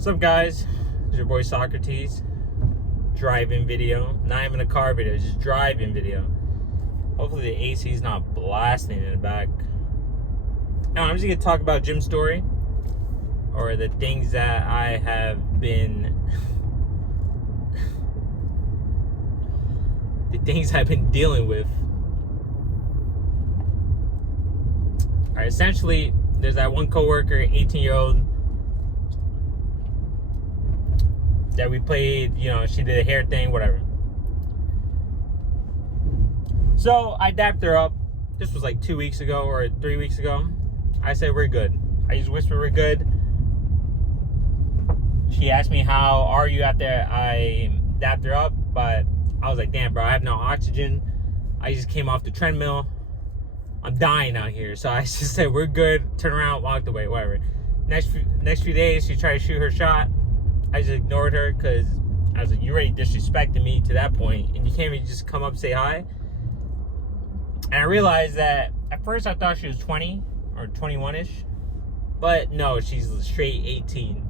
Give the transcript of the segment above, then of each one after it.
What's up, guys? It's your boy Socrates. Driving video. Not even a car video, just driving video. Hopefully the AC is not blasting in the back. Now, I'm just going to talk about gym story. Or the things that I have been... the things I've been dealing with. Alright, essentially, there's that one coworker, 18-year-old, that we played, she did a hair thing, whatever. So I dapped her up. This was like 2 weeks ago or 3 weeks ago. I said, we're good. I just whispered, we're good. She asked me, how are you after I dapped her up? But I was like, damn, bro, I have no oxygen. I just came off the treadmill. I'm dying out here. So I just said, we're good. Turn around, walked away, whatever. Next few days, she tried to shoot her shot. I just ignored her because I was like, you already disrespected me to that point, and you can't even just come up and say hi. And I realized that at first I thought she was 20 or 21-ish, but no, she's straight 18.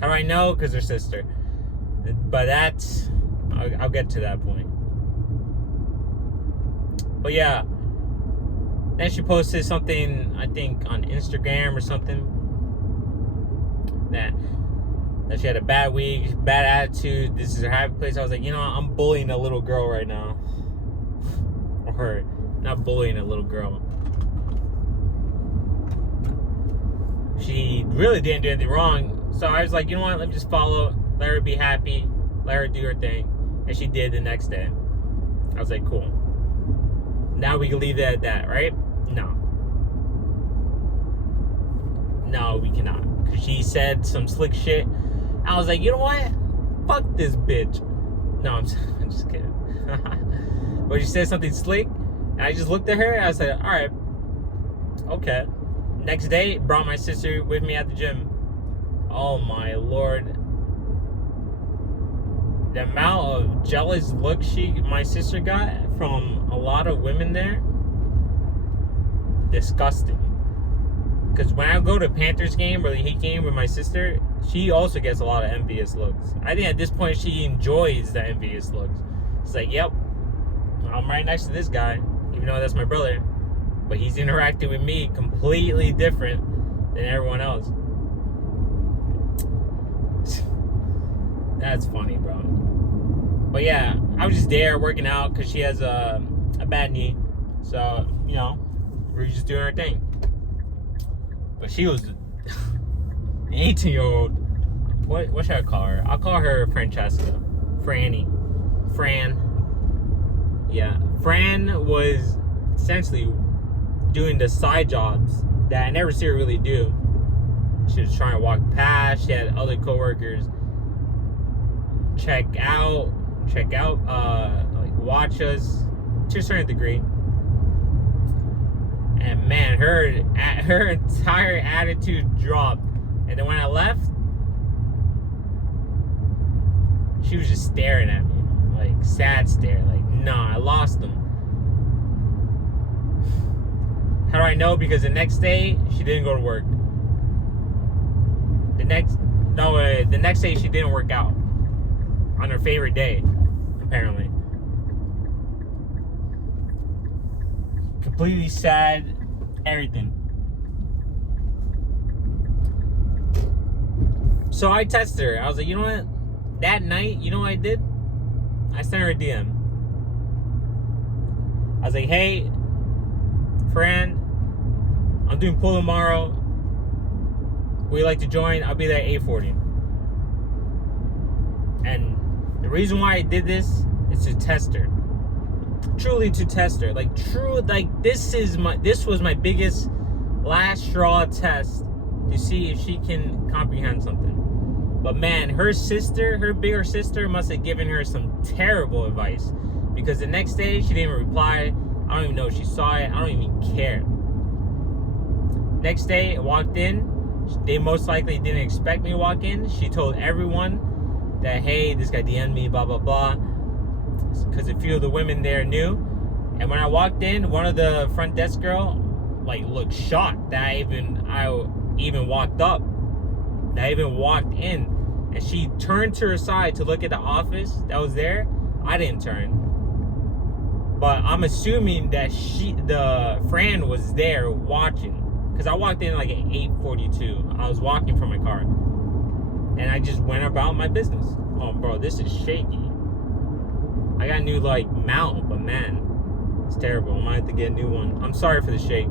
How do I know? Because her sister. But that's, I'll get to that point. But yeah, then she posted something, I think on Instagram or something, that she had a bad week, bad attitude, this is her happy place. I was like, I'm bullying a little girl right now. Or not bullying a little girl. She really didn't do anything wrong. So I was like, you know what, let me just follow, let her be happy, let her do her thing. And she did the next day. I was like, cool. Now we can leave it at that, right? No, we cannot. Because she said some slick shit. I was like, you know what? Fuck this bitch. No, I'm just kidding. But she said something slick, and I just looked at her, and I said, alright, okay. Next day, brought my sister with me at the gym. Oh my lord. The amount of jealous looks my sister got from a lot of women there, disgusting. Because when I go to Panthers game or the Heat game with my sister, she also gets a lot of envious looks. I think at this point she enjoys the envious looks. It's like, yep, I'm right next to this guy, even though that's my brother. But he's interacting with me completely different than everyone else. That's funny, bro. But yeah, I was just there working out because she has a bad knee. So, we're just doing our thing. But she was an 18-year-old. What should I call her? I'll call her Francesca. Franny. Fran. Yeah. Fran was essentially doing the side jobs that I never see her really do. She was trying to walk past. She had other coworkers check out, like watch us to a certain degree. And man, her entire attitude dropped. And then when I left, she was just staring at me, like sad stare, like nah, I lost them. How do I know? Because the next day she didn't go to work. The next day she didn't work out on her favorite day, apparently. Completely sad, everything. So I texted her. I was like, you know what? That night, you know what I did? I sent her a DM. I was like, hey, Fran, I'm doing pool tomorrow. Would you like to join? I'll be there at 8:40. And the reason why I did this is to test her. Truly to test her. This was my biggest last straw test to see if she can comprehend something. But man, her bigger sister must have given her some terrible advice. Because the next day, she didn't even reply. I don't even know if she saw it. I don't even care. Next day, I walked in. They most likely didn't expect me to walk in. She told everyone that, hey, this guy DM'd me, blah, blah, blah. Because a few of the women there knew. And when I walked in, one of the front desk girl, looked shocked that I even walked up. that even walked in, and she turned to her side to look at the office that was there. I didn't turn, but I'm assuming that the friend was there watching, because I walked in like at 8:42. I was walking from my car, and I just went about my business. Oh, bro, this is shaky. I got a new like mount, but man, it's terrible. I might have to get a new one. I'm sorry for the shake.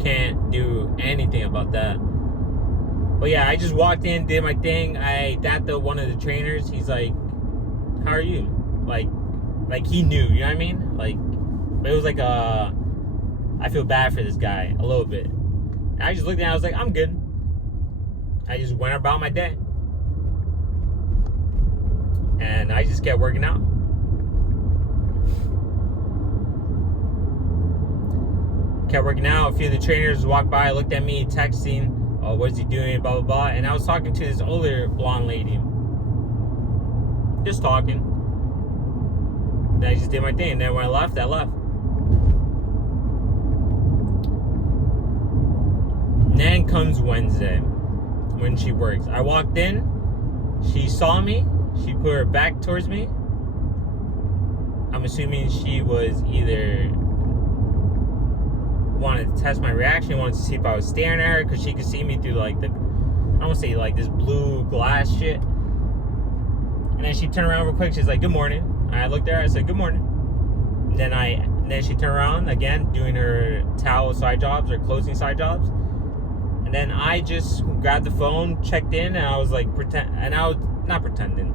Can't do anything about that. But yeah, I just walked in, did my thing. I dapped up one of the trainers. He's like, "How are you?" Like he knew, you know what I mean? Like, but it was like I feel bad for this guy a little bit. And I just looked at him, I was like, "I'm good." I just went about my day. And I just kept working out. Kept working out. A few of the trainers walked by, looked at me, texting, "Oh, what's he doing?" Blah, blah, blah. And I was talking to this older blonde lady. Just talking. Then I just did my thing. And then when I left, I left. And then comes Wednesday, when she works. I walked in. She saw me. She put her back towards me. I'm assuming she was either wanted to test my reaction, wanted to see if I was staring at her, because she could see me through like I don't want to say like this blue glass shit. And then she turned around real quick. She's like, "Good morning." I looked at her. I said, "Good morning." And then she turned around again, doing her towel side jobs or closing side jobs. And then I just grabbed the phone, checked in, and I was like not pretending,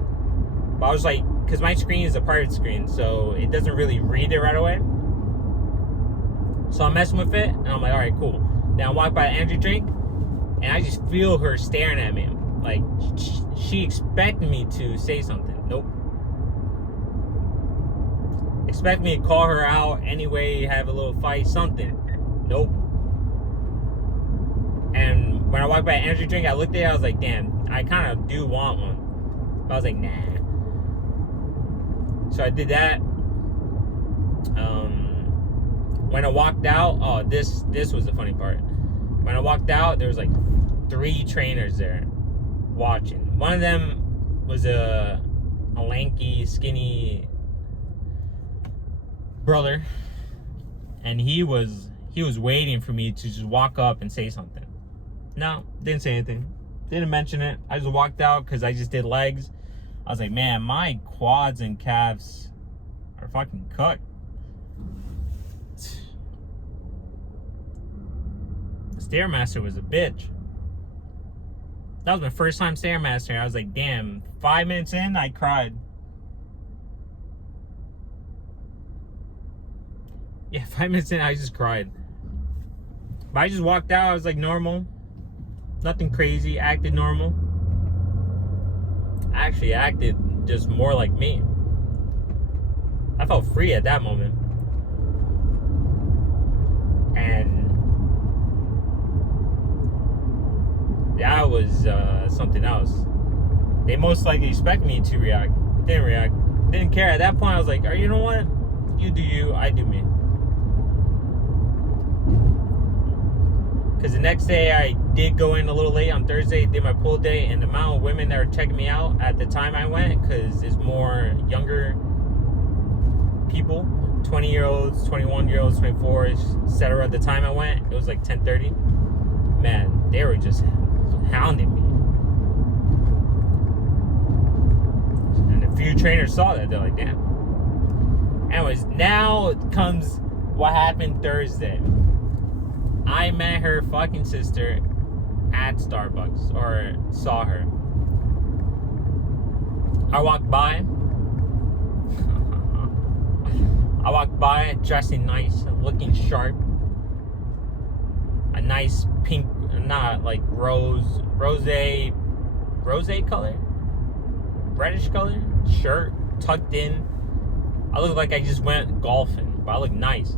but I was like, because my screen is a private screen, so it doesn't really read it right away. So I'm messing with it, and I'm like, all right, cool. Then I walk by an energy drink, and I just feel her staring at me. Like, she expected me to say something. Nope. Expect me to call her out anyway, have a little fight, something. Nope. And when I walked by an energy drink, I looked at it, I was like, damn, I kind of do want one. But I was like, nah. So I did that. When I walked out, oh, this was the funny part. When I walked out, there was like 3 trainers there watching. One of them was a lanky, skinny brother, and he was waiting for me to just walk up and say something. No, didn't say anything. Didn't mention it. I just walked out because I just did legs. I was like, man, my quads and calves are fucking cooked. Stairmaster was a bitch. That was my first time Stairmaster. I was like, damn, 5 minutes in, I cried. Yeah, 5 minutes in, I just cried. But I just walked out, I was like normal. Nothing crazy, acted normal. Actually, acted just more like me. I felt free at that moment. And that was something else. They most likely expect me to react. Didn't react. Didn't care. At that point, I was like, oh, you know what? You do you, I do me. Because the next day, I did go in a little late on Thursday, did my pull day, and the amount of women that were checking me out at the time I went, because it's more younger people, 20-year-olds, 21-year-olds, 24s, etc. At the time I went, it was like 10:30. Man, they were just hounding me. And a few trainers saw that. They're like, damn. Anyways, now comes what happened Thursday. I met her fucking sister at Starbucks, or saw her. I walked by. I walked by dressing nice, looking sharp. A nice pink, not like rose color, reddish color shirt, tucked in. I look like I just went golfing, but I look nice.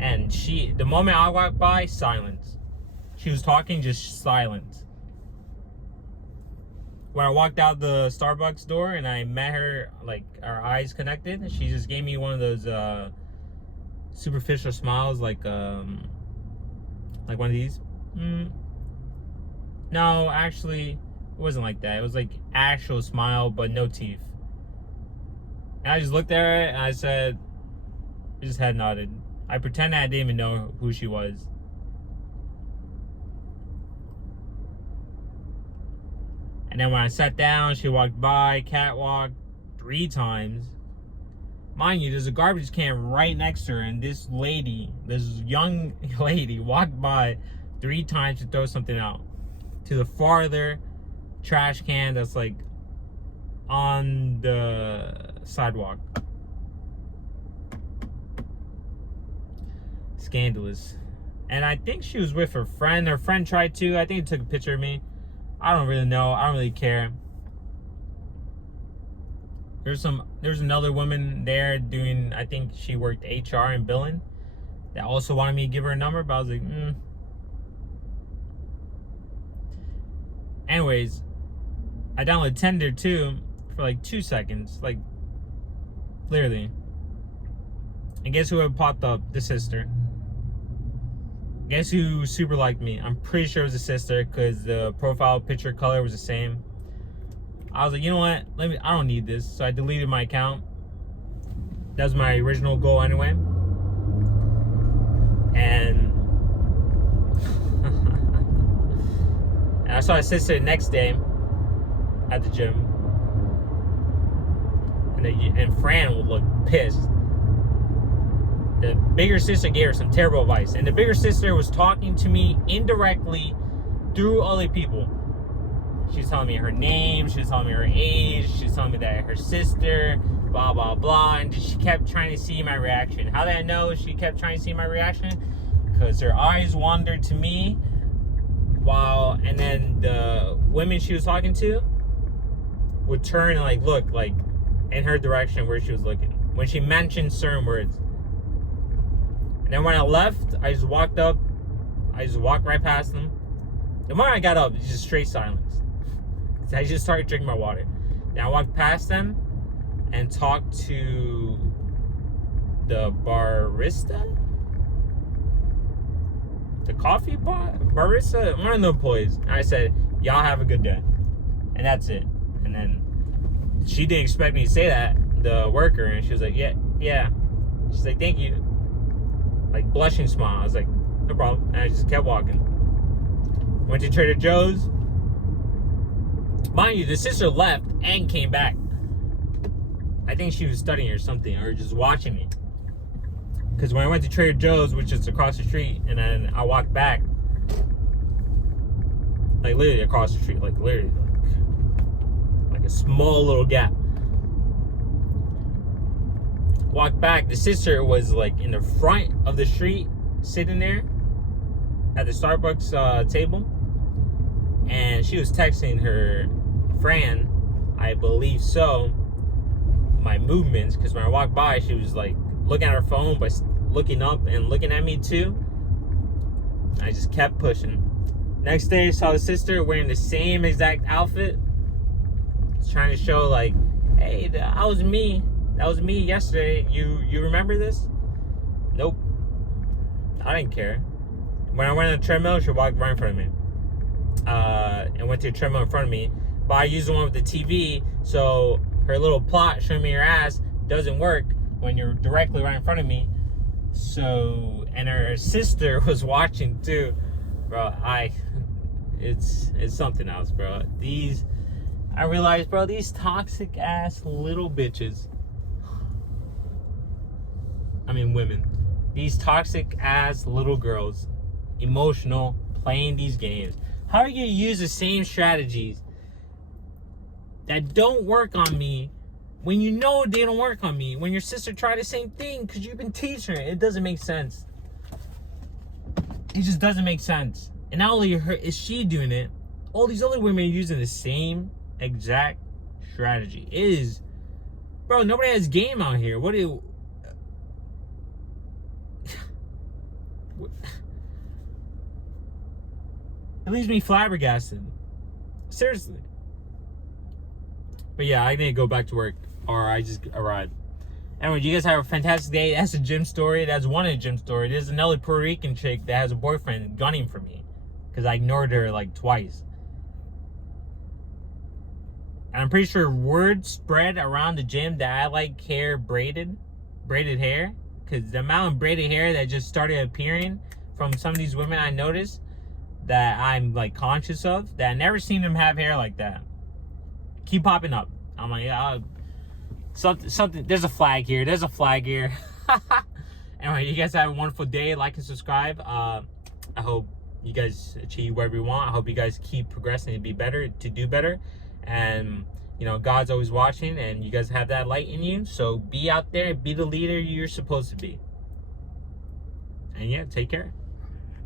And the moment I walked by, silence. She was talking, just silence. When I walked out the Starbucks door and I met her, like our eyes connected, she just gave me one of those superficial smiles, like Like one of these. No, actually, it wasn't like that. It was like actual smile, but no teeth. And I just looked at her and I said, I just head nodded. I pretended I didn't even know who she was. And then when I sat down, she walked by, catwalk 3 times. Mind you, there's a garbage can right next to her, and this young lady, walked by 3 times to throw something out to the farther trash can that's like on the sidewalk. Scandalous. And I think she was with her friend. Her friend tried to. I think he took a picture of me. I don't really know. I don't really care. There's another woman there doing, I think she worked HR and billing, that also wanted me to give her a number, but I was like, Anyways, I downloaded Tinder too for like 2 seconds, like literally. And guess who had popped up? The sister. Guess who super liked me? I'm pretty sure it was the sister because the profile picture color was the same. I was like, you know what? I don't need this. So I deleted my account. That was my original goal anyway. And I saw his sister the next day at the gym. And Fran would look pissed. The bigger sister gave her some terrible advice. And the bigger sister was talking to me indirectly through other people. She was telling me her name, she was telling me her age, she was telling me that her sister, blah, blah, blah. And she kept trying to see my reaction. How did I know she kept trying to see my reaction? Because her eyes wandered to me and then the women she was talking to would turn and like look like in her direction where she was looking when she mentioned certain words. And then when I left, I just walked right past them. The moment I got up, it's just straight silence. I just started drinking my water. Then I walked past them and talked to the barista, the coffee barista, one of the employees. And I said, y'all have a good day. And that's it. And then she didn't expect me to say that, the worker, and she was like, yeah. She's like, thank you. Like blushing smile. I was like, no problem. And I just kept walking. Went to Trader Joe's. Mind you, the sister left and came back. I think she was studying or something, or just watching me. Because when I went to Trader Joe's, which is across the street, and then I walked back, like literally across the street, like literally, like a small little gap. Walked back, the sister was like in the front of the street, sitting there at the Starbucks table, and she was texting her friend, I believe so, my movements, because when I walked by, she was like looking at her phone, but looking up and looking at me too. I just kept pushing. Next day, I saw the sister wearing the same exact outfit, trying to show like, hey, that was me yesterday. You remember this? Nope. I didn't care. When I went on the treadmill, she walked right in front of me. And went to the treadmill in front of me. But I used the one with the TV, so her little plot showing me her ass doesn't work when you're directly right in front of me. So, and her sister was watching too. Bro, it's something else, bro. I realized, bro, these toxic ass little bitches. I mean women. These toxic ass little girls, emotional, playing these games. How are you gonna use the same strategies that don't work on me when you know they don't work on me? When your sister tried the same thing because you've been teaching her. It doesn't make sense. It just doesn't make sense. And not only is she doing it, all these other women are using the same exact strategy. Bro, nobody has game out here. It leaves me flabbergasted. Seriously. But yeah, I need to go back to work, or I just arrived. Anyway, you guys have a fantastic day. That's a gym story. That's one of the gym story. There's another Puerto Rican chick that has a boyfriend gunning for me because I ignored her like twice. And I'm pretty sure word spread around the gym that I like hair braided hair, because the amount of braided hair that just started appearing from some of these women I noticed that I'm like conscious of, that I never seen them have hair like that, keep popping up. I'm like, something. There's a flag here. Anyway, you guys have a wonderful day. Like and subscribe. I hope you guys achieve whatever you want. I hope you guys keep progressing to be better, to do better. And you know, God's always watching, and you guys have that light in you. So be out there, be the leader you're supposed to be. And yeah, take care.